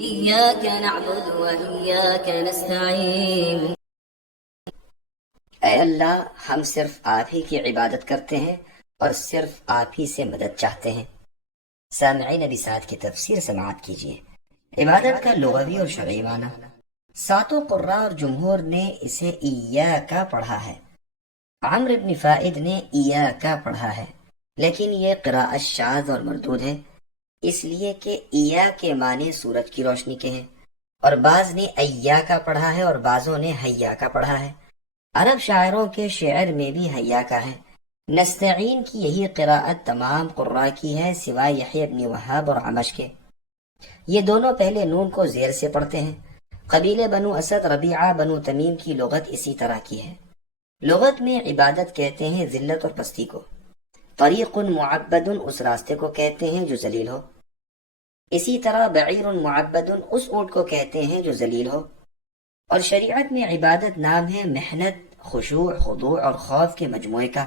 إياك نعبد وإياك نستعين. اے اللہ، ہم صرف آپ ہی کی عبادت کرتے ہیں اور صرف آپ ہی سے مدد چاہتے ہیں۔ سامعین نبی سعد کی تفسیر سماعت کیجیے۔ عبادت کا لغوی اور شرعی معنی۔ ساتوں قراء اور جمہور نے اسے ایاکا پڑھا ہے۔ عمرو بن فائد نے ایاکا پڑھا ہے، لیکن یہ قراءت شاذ اور مردود ہے، اس لیے کہ ایا کے معنی سورج کی روشنی کے ہیں، اور بعض نے ایاکا پڑھا ہے اور بعضوں نے حیاکا پڑھا ہے۔ عرب شاعروں کے شعر میں بھی حیاکا ہے۔ نستعین کی یہی قراءت تمام قراء کی ہے سوائے یحییٰ بن وہاب اور عمش کے۔ یہ دونوں پہلے نون کو زیر سے پڑھتے ہیں۔ قبیلے بنو اسد ربیعہ بنو تمیم کی لغت اسی طرح کی ہے۔ لغت میں عبادت کہتے ہیں ذلت اور پستی کو۔ طریق معبد اس راستے کو کہتے ہیں جو ذلیل ہو۔ اسی طرح بعیر معبد اس اونٹ کو کہتے ہیں جو ذلیل ہو۔ اور شریعت میں عبادت نام ہے محنت، خشوع، خضوع اور خوف کے مجموعے کا۔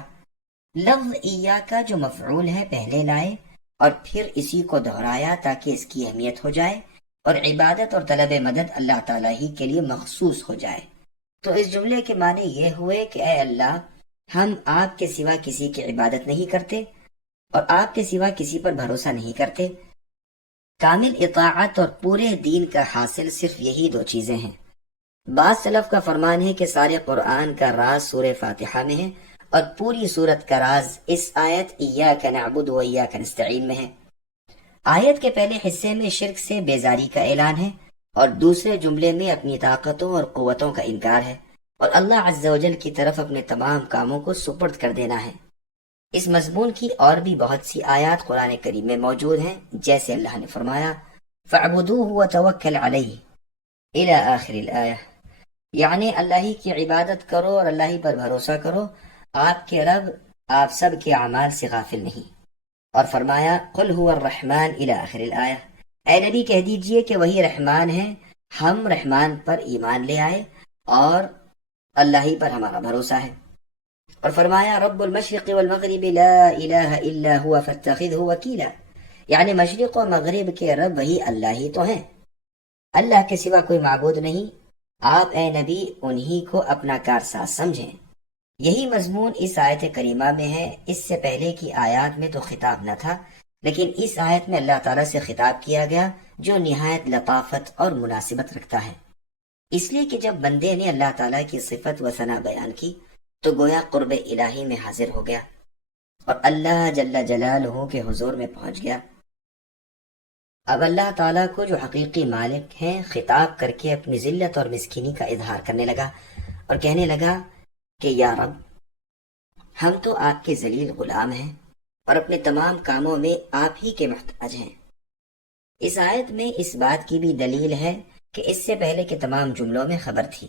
لفظ ایاکا جو مفعول ہے پہلے لائے اور پھر اسی کو دہرایا تاکہ اس کی اہمیت ہو جائے اور عبادت اور طلب مدد اللہ تعالیٰ ہی کے لیے مخصوص ہو جائے۔ تو اس جملے کے معنی یہ ہوئے کہ اے اللہ، ہم آپ کے سوا کسی کی عبادت نہیں کرتے اور آپ کے سوا کسی پر بھروسہ نہیں کرتے۔ کامل اطاعت اور پورے دین کا حاصل صرف یہی دو چیزیں ہیں۔ بعض سلف کا فرمان ہے کہ سارے قرآن کا راز سورہ فاتحہ میں ہے اور پوری سورت کا راز اس آیت ایاک نعبد و ایاک نستعین میں ہے۔ آیت کے پہلے حصے میں شرک سے بیزاری کا اعلان ہے اور دوسرے جملے میں اپنی طاقتوں اور قوتوں کا انکار ہے اور اللہ عز و جل کی طرف اپنے تمام کاموں کو سپرد کر دینا ہے۔ اس مضمون کی اور بھی بہت سی آیات قرآن کریم میں موجود ہیں، جیسے اللہ نے فرمایا فَاعْبُدُوهُ وَتَوَكَّلْ عَلَيْهِ إِلَى آخِرِ الْآيَةِ، یعنی اللہ ہی کی عبادت کرو اور اللہ ہی پر بھروسہ کرو، آپ کے رب آپ سب کے اعمال سے غافل نہیں۔ اور فرمایا قل هو الرحمن إلى آخر الآية، اے نبی کہہ دیجئے کہ وہی رحمان ہے، ہم رحمان پر ایمان لے آئے اور اللہ ہی پر ہمارا بھروسہ ہے۔ اور فرمایا رب المشرق والمغرب لا الہ الا هو فاتخذه وکیلا، یعنی مشرق و مغرب کے رب وہی اللہ ہی تو ہیں، اللہ کے سوا کوئی معبود نہیں، آپ اے نبی انہی کو اپنا کارساز سمجھیں۔ یہی مضمون اس آیت کریمہ میں ہے۔ اس سے پہلے کی آیات میں تو خطاب نہ تھا، لیکن اس آیت میں اللہ تعالیٰ سے خطاب کیا گیا جو نہایت لطافت اور مناسبت رکھتا ہے، اس لیے کہ جب بندے نے اللہ تعالیٰ کی صفت و ثنا بیان کی تو گویا قرب الہی میں حاضر ہو گیا اور اللہ جل جلالہ کے حضور میں پہنچ گیا۔ اب اللہ تعالیٰ کو جو حقیقی مالک ہیں خطاب کر کے اپنی ذلت اور مسکینی کا اظہار کرنے لگا اور کہنے لگا کہ یا رب، ہم تو آپ کے ذلیل غلام ہیں اور اپنے تمام کاموں میں آپ ہی کے محتاج ہیں۔ اس آیت میں اس بات کی بھی دلیل ہے کہ اس سے پہلے کے تمام جملوں میں خبر تھی۔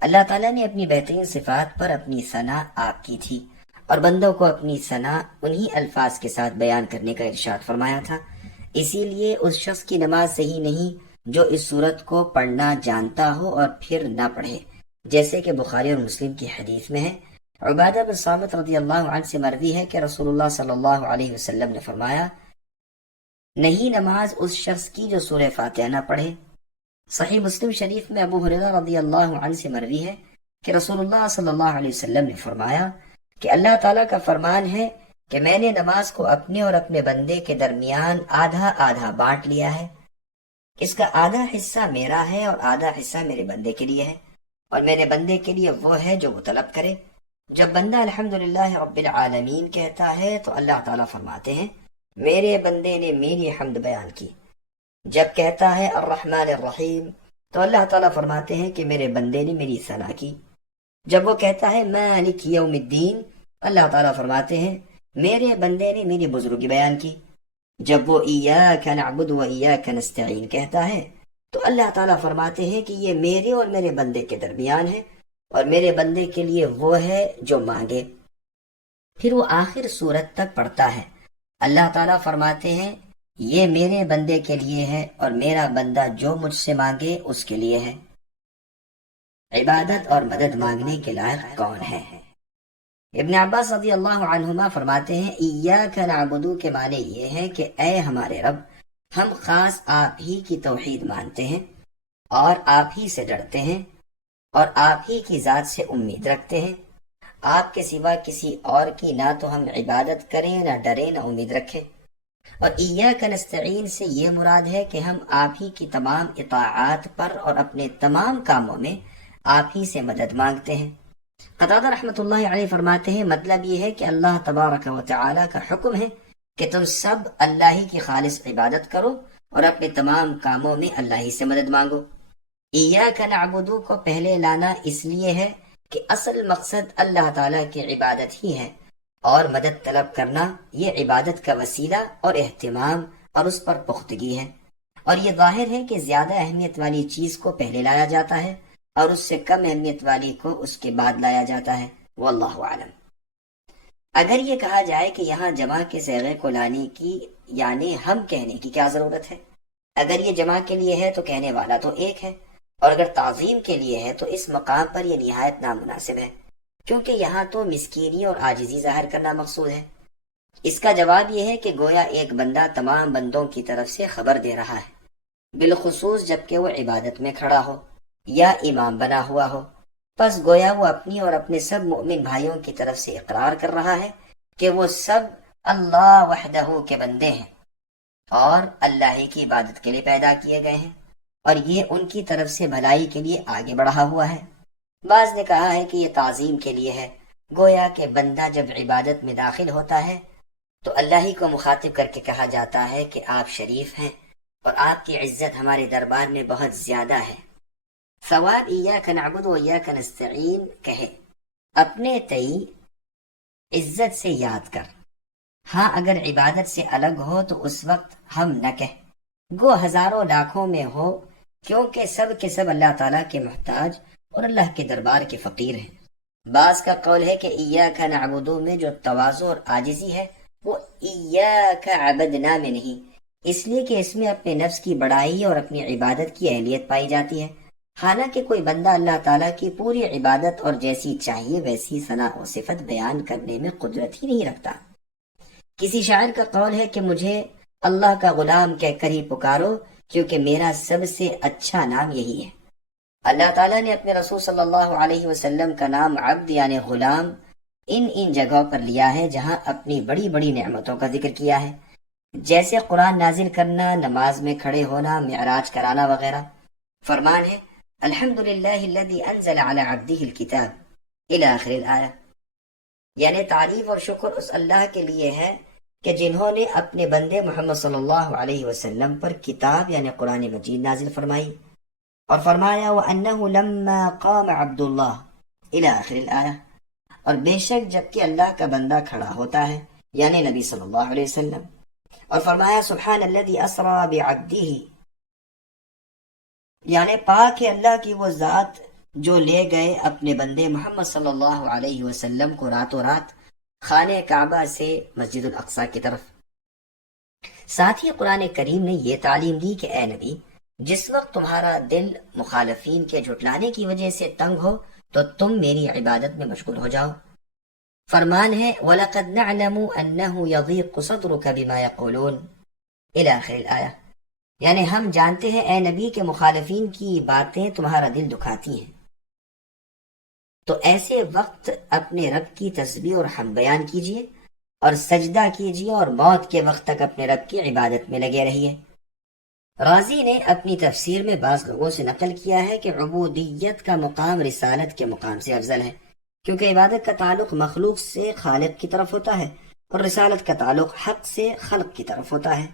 اللہ تعالیٰ نے اپنی بہترین صفات پر اپنی ثنا آپ کی تھی اور بندوں کو اپنی ثنا انہی الفاظ کے ساتھ بیان کرنے کا ارشاد فرمایا تھا۔ اسی لیے اس شخص کی نماز صحیح نہیں جو اس صورت کو پڑھنا جانتا ہو اور پھر نہ پڑھے، جیسے کہ بخاری اور مسلم کی حدیث میں ہے۔ عبادہ بن صامت رضی اللہ عنہ سے مروی ہے کہ رسول اللہ صلی اللہ علیہ وسلم نے فرمایا نہیں نماز اس شخص کی جو سورہ فاتحہ نہ پڑھے۔ صحیح مسلم شریف میں ابو ہریرہ رضی اللہ عنہ سے مروی ہے کہ رسول اللہ صلی اللہ علیہ وسلم نے فرمایا کہ اللہ تعالیٰ کا فرمان ہے کہ میں نے نماز کو اپنے اور اپنے بندے کے درمیان آدھا آدھا بانٹ لیا ہے، اس کا آدھا حصہ میرا ہے اور آدھا حصہ میرے بندے کے لیے ہے، اور میرے بندے کے لیے وہ ہے جو وہ طلب کرے۔ جب بندہ الحمدللہ رب العالمین کہتا ہے تو اللہ تعالیٰ فرماتے ہیں میرے بندے نے میری حمد بیان کی۔ جب کہتا ہے الرحمن الرحیم تو اللہ تعالیٰ فرماتے ہیں کہ میرے بندے نے میری ثنا کی۔ جب وہ کہتا ہے مالک یوم الدین، اللہ تعالیٰ فرماتے ہیں میرے بندے نے میری بزرگی بیان کی۔ جب وہ ایاک نعبد و ایاک نستعین کہتا ہے تو اللہ تعالیٰ فرماتے ہیں کہ یہ میرے اور میرے بندے کے درمیان ہے اور میرے بندے کے لیے وہ ہے جو مانگے۔ پھر وہ آخر سورت تک پڑھتا ہے۔ اللہ تعالیٰ فرماتے ہیں یہ میرے بندے کے لیے ہے اور میرا بندہ جو مجھ سے مانگے اس کے لیے ہے۔ عبادت اور مدد مانگنے کے لائق کون ہے؟ ابن عباس رضی اللہ عنہما فرماتے ہیں ایاک نعبدو کے معنی یہ ہے کہ اے ہمارے رب، ہم خاص آپ ہی کی توحید مانتے ہیں اور آپ ہی سے ڈرتے ہیں اور آپ ہی کی ذات سے امید رکھتے ہیں۔ آپ کے سوا کسی اور کی نہ تو ہم عبادت کریں، نہ ڈریں، نہ امید رکھیں۔ اور ایاک نستعین سے یہ مراد ہے کہ ہم آپ ہی کی تمام اطاعات پر اور اپنے تمام کاموں میں آپ ہی سے مدد مانگتے ہیں۔ قتادہ رحمۃ اللہ علیہ فرماتے ہیں مطلب یہ ہے کہ اللہ تبارک و تعالی کا حکم ہے کہ تم سب اللہ ہی کی خالص عبادت کرو اور اپنے تمام کاموں میں اللہ ہی سے مدد مانگو۔ ایاک نعبد کو پہلے لانا اس لیے ہے کہ اصل مقصد اللہ تعالیٰ کی عبادت ہی ہے، اور مدد طلب کرنا یہ عبادت کا وسیلہ اور اہتمام اور اس پر پختگی ہے۔ اور یہ ظاہر ہے کہ زیادہ اہمیت والی چیز کو پہلے لایا جاتا ہے اور اس سے کم اہمیت والی کو اس کے بعد لایا جاتا ہے، واللہ عالم۔ اگر یہ کہا جائے کہ یہاں جمع کے صیغے کو لانے کی یعنی ہم کہنے کی کیا ضرورت ہے؟ اگر یہ جمع کے لیے ہے تو کہنے والا تو ایک ہے، اور اگر تعظیم کے لیے ہے تو اس مقام پر یہ نہایت نامناسب ہے، کیونکہ یہاں تو مسکینی اور عاجزی ظاہر کرنا مقصود ہے۔ اس کا جواب یہ ہے کہ گویا ایک بندہ تمام بندوں کی طرف سے خبر دے رہا ہے، بالخصوص جبکہ وہ عبادت میں کھڑا ہو یا امام بنا ہوا ہو۔ پس گویا وہ اپنی اور اپنے سب مؤمن بھائیوں کی طرف سے اقرار کر رہا ہے کہ وہ سب اللہ وحدہ کے بندے ہیں اور اللہ ہی کی عبادت کے لیے پیدا کیے گئے ہیں، اور یہ ان کی طرف سے بھلائی کے لیے آگے بڑھا ہوا ہے۔ بعض نے کہا ہے کہ یہ تعظیم کے لیے ہے، گویا کہ بندہ جب عبادت میں داخل ہوتا ہے تو اللہ ہی کو مخاطب کر کے کہا جاتا ہے کہ آپ شریف ہیں اور آپ کی عزت ہمارے دربار میں بہت زیادہ ہے۔ ثواب ایاک نعبد و ایاک نستعین کہے اپنے تئی عزت سے یاد کر، ہاں اگر عبادت سے الگ ہو تو اس وقت ہم نہ کہہ، گو ہزاروں لاکھوں میں ہو، کیونکہ سب کے سب اللہ تعالیٰ کے محتاج اور اللہ کے دربار کے فقیر ہیں۔ بعض کا قول ہے کہ ایاک نعبد میں جو تواضع اور عاجزی ہے وہ ایاک عبدنا میں نہیں، اس لیے کہ اس میں اپنے نفس کی بڑائی اور اپنی عبادت کی اہلیت پائی جاتی ہے، حالانکہ کوئی بندہ اللہ تعالیٰ کی پوری عبادت اور جیسی چاہیے ویسی ثنا و صفت بیان کرنے میں قدرت ہی نہیں رکھتا۔ کسی شاعر کا قول ہے کہ مجھے اللہ کا غلام کہہ کر ہی پکارو، کیونکہ میرا سب سے اچھا نام یہی ہے۔ اللہ تعالیٰ نے اپنے رسول صلی اللہ علیہ وسلم کا نام عبد یعنی غلام ان جگہوں پر لیا ہے جہاں اپنی بڑی بڑی نعمتوں کا ذکر کیا ہے، جیسے قرآن نازل کرنا، نماز میں کھڑے ہونا، معراج کرانا وغیرہ۔ فرمان ہے الحمدللہ الذی انزل علی عبدہ الکتاب الی آخر الآیہ، یعنی تعریف اور شکر اس اللہ کے لیے ہے کہ جنہوں نے اپنے بندے محمد صلی اللہ علیہ وسلم پر کتاب یعنی قرآن مجید نازل فرمائی، اور فرمایا وَأَنَّهُ لَمَّا قَامَ عَبْدُ اللَّهِ إِلَى آخر الآیہ، اور بے شک جبکہ اللہ کا بندہ کھڑا ہوتا ہے یعنی نبی صلی اللہ علیہ وسلم، اور فرمایا سبحان الذی اسری بعبدہ، یعنی پاک ہے اللہ کی وہ ذات جو لے گئے اپنے بندے محمد صلی اللہ علیہ وسلم کو راتوں رات خانہ کعبہ سے مسجد الاقصی کی طرف۔ ساتھ ہی قرآن کریم نے یہ تعلیم دی کہ اے نبی، جس وقت تمہارا دل مخالفین کے جھٹلانے کی وجہ سے تنگ ہو تو تم میری عبادت میں مشغول ہو جاؤ۔ فرمان ہے وَلَقَدْ نَعْلَمُ أَنَّهُ يَضِيقُ صَدْرُكَ بِمَا يَقُولُونَ إِلَى آخر الآیہ، یعنی ہم جانتے ہیں اے نبی کہ مخالفین کی باتیں تمہارا دل دکھاتی ہیں، تو ایسے وقت اپنے رب کی تسبیح اور حمد بیان کیجیے اور سجدہ کیجیے اور موت کے وقت تک اپنے رب کی عبادت میں لگے رہیے۔ رازی نے اپنی تفسیر میں بعض لوگوں سے نقل کیا ہے کہ عبودیت کا مقام رسالت کے مقام سے افضل ہے، کیونکہ عبادت کا تعلق مخلوق سے خالق کی طرف ہوتا ہے اور رسالت کا تعلق حق سے خلق کی طرف ہوتا ہے،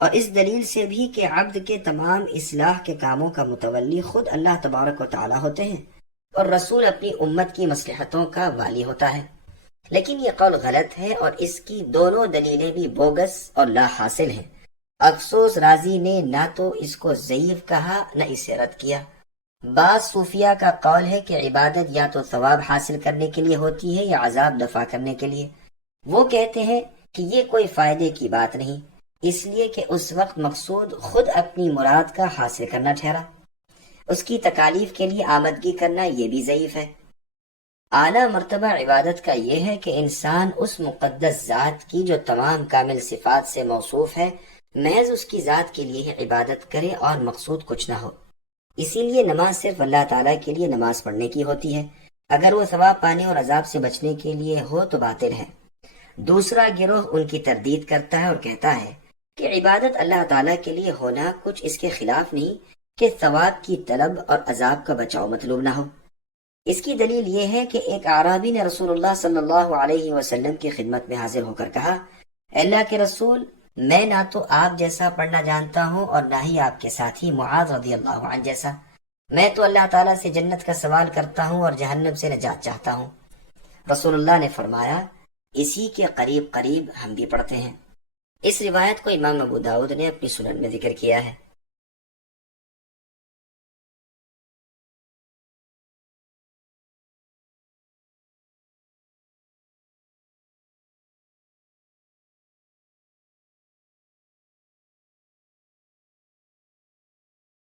اور اس دلیل سے بھی کہ عبد کے تمام اصلاح کے کاموں کا متولی خود اللہ تبارک و تعالی ہوتے ہیں اور رسول اپنی امت کی مصلحتوں کا والی ہوتا ہے۔ لیکن یہ قول غلط ہے اور اس کی دونوں دلیلیں بھی بوگس اور لا حاصل ہیں۔ افسوس رازی نے نہ تو اس کو ضعیف کہا نہ اسے رد کیا۔ بعض صوفیہ کا قول ہے کہ عبادت یا تو ثواب حاصل کرنے کے لیے ہوتی ہے یا عذاب دفع کرنے کے لیے۔ وہ کہتے ہیں کہ یہ کوئی فائدے کی بات نہیں، اس لیے کہ اس وقت مقصود خود اپنی مراد کا حاصل کرنا ٹھہرا، اس کی تکالیف کے لیے آمدگی کرنا یہ بھی ضعیف ہے۔ اعلیٰ مرتبہ عبادت کا یہ ہے کہ انسان اس مقدس ذات کی جو تمام کامل صفات سے موصوف ہے محض اس کی ذات کے لیے ہی عبادت کرے اور مقصود کچھ نہ ہو۔ اسی لیے نماز صرف اللہ تعالیٰ کے لیے نماز پڑھنے کی ہوتی ہے، اگر وہ ثواب پانے اور عذاب سے بچنے کے لیے ہو تو باطل ہے۔ دوسرا گروہ ان کی تردید کرتا ہے اور کہتا ہے کہ عبادت اللہ تعالیٰ کے لیے ہونا کچھ اس کے خلاف نہیں کہ ثواب کی طلب اور عذاب کا بچاؤ مطلوب نہ ہو۔ اس کی دلیل یہ ہے کہ ایک اعرابی نے رسول اللہ صلی اللہ علیہ وسلم کی خدمت میں حاضر ہو کر کہا، اللہ کے رسول، میں نہ تو آپ جیسا پڑھنا جانتا ہوں اور نہ ہی آپ کے ساتھی معاذ رضی اللہ عنہ جیسا۔ میں تو اللہ تعالیٰ سے جنت کا سوال کرتا ہوں اور جہنم سے نجات چاہتا ہوں۔ رسول اللہ نے فرمایا، اسی کے قریب قریب ہم بھی پڑھتے ہیں۔ اس روایت کو امام ابو داؤد نے اپنی سنن میں ذکر کیا ہے۔